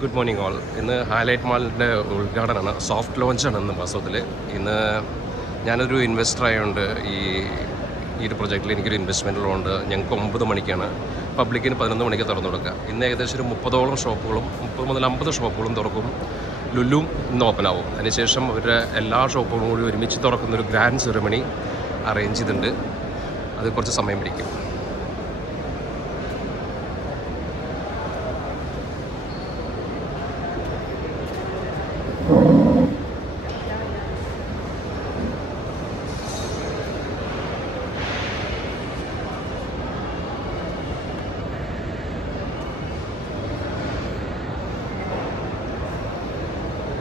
Good morning all. ഇന്ന് highlight മാളിൻ്റെ ഉദ്ഘാടനമാണ്, soft ലോഞ്ചാണ് ഇന്ന് വാസ്തവത്തിൽ. ഇന്ന് ഞാനൊരു ഇൻവെസ്റ്റർ ആയതുകൊണ്ട് ഈ ഒരു പ്രൊജക്റ്റിൽ എനിക്കൊരു ഇൻവെസ്റ്റ്മെൻറ്റ് ഉള്ളതുകൊണ്ട് ഞങ്ങൾക്ക് 9 മണിക്കാണ്, പബ്ലിക്കിന് 11 മണിക്ക് തുറന്നു കൊടുക്കുക. ഇന്ന് ഏകദേശം ഒരു 30ഓളം ഷോപ്പുകളും 30 മുതൽ 50 ഷോപ്പുകളും തുറക്കും. ലുലും ഇന്ന് ഓപ്പൺ ആവും. അതിനുശേഷം അവരുടെ എല്ലാ ഷോപ്പുകളും കൂടി ഒരുമിച്ച് തുറക്കുന്നൊരു ഗ്രാൻഡ് സെറിമണി അറേഞ്ച് ചെയ്തിട്ടുണ്ട്. അത് കുറച്ച് സമയം പിടിക്കും.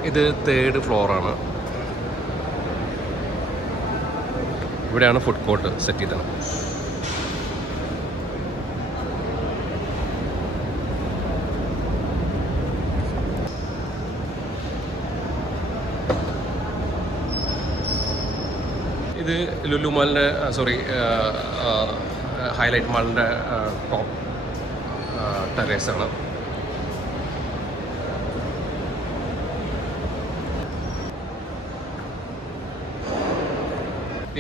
ഇത് 3rd ഫ്ലോറാണ്. ഇവിടെയാണ് ഫുഡ് കോർട്ട് സെറ്റ് ചെയ്തത്. ഇത് ലുലു മാളിൻ്റെ ഹൈലൈറ്റ് മാളിൻ്റെ ടോപ്പ് ടെറേസാണ്.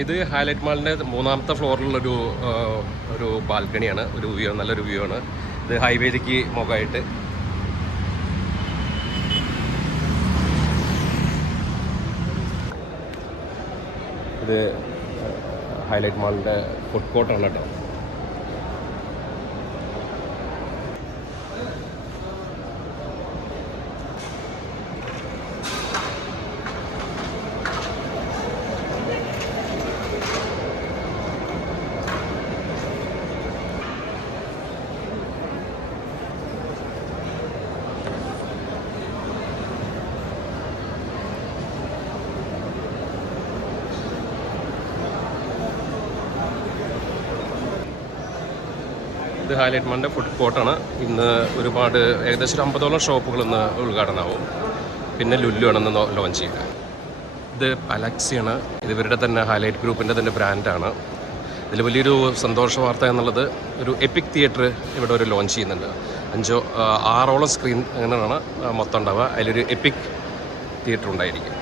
ഇത് ഹൈലൈറ്റ് മാളിൻ്റെ 3ാമത്തെ ഫ്ലോറിലുള്ളൊരു ബാൽക്കണിയാണ്. നല്ലൊരു വ്യൂ ആണ്. ഇത് ഹൈവേയിലേക്ക് മുഖമായിട്ട്. ഇത് ഹൈലൈറ്റ് മാളിൻ്റെ ഫുഡ് കോർട്ടാണ് കേട്ടോ. ഇത് ഹൈലൈറ്റ് മാളിൻ്റെ ഫുഡ് കോർട്ടാണ്. ഇന്ന് ഏകദേശം ഒരു 50ഓളം ഷോപ്പുകൾ ഇന്ന് ഉദ്ഘാടനമാവും. പിന്നെ ലുലു ആണെന്ന് ലോഞ്ച് ചെയ്യുക. ഇത് അലക്സിയാണ്. ഇത് ഇവരുടെ തന്നെ ഹൈലൈറ്റ് ഗ്രൂപ്പിൻ്റെ തന്നെ ബ്രാൻഡാണ്. ഇതിൽ വലിയൊരു സന്തോഷ വാർത്ത എന്നുള്ളത്, ഒരു എപ്പിക് തിയേറ്റർ ഇവിടെ ഒരു ലോഞ്ച് ചെയ്യുന്നുണ്ട്. 6ഓളം സ്ക്രീൻ അങ്ങനെയാണ് മൊത്തം ഉണ്ടാവുക. അതിലൊരു എപ്പിക് തിയേറ്റർ ഉണ്ടായിരിക്കും.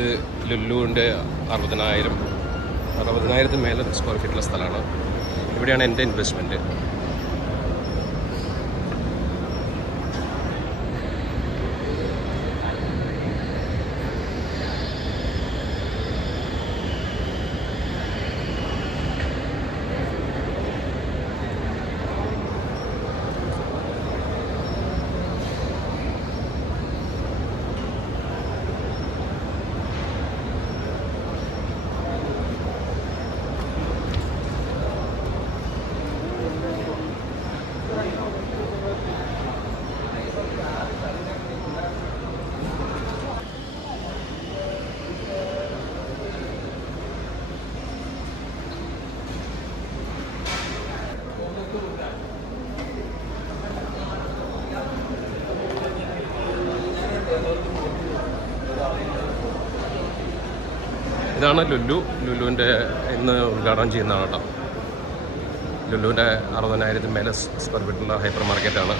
ഇത് ലുലുവിൻ്റെ 60,000 മേലെ സ്ക്വയർ ഫീറ്റുള്ള സ്ഥലമാണ്. ഇവിടെയാണ് എൻ്റെ ഇൻവെസ്റ്റ്മെൻറ്റ്. ഇതാണ് ലുലുവിൻ്റെ ഇന്ന് ഉദ്ഘാടനം ചെയ്യുന്നതാണ് കേട്ടോ. ലുലുവിൻ്റെ 60,000 മേലെ സ്ക്വയർ ഫീറ്റുള്ള ഹൈപ്പർ മാർക്കറ്റാണ്.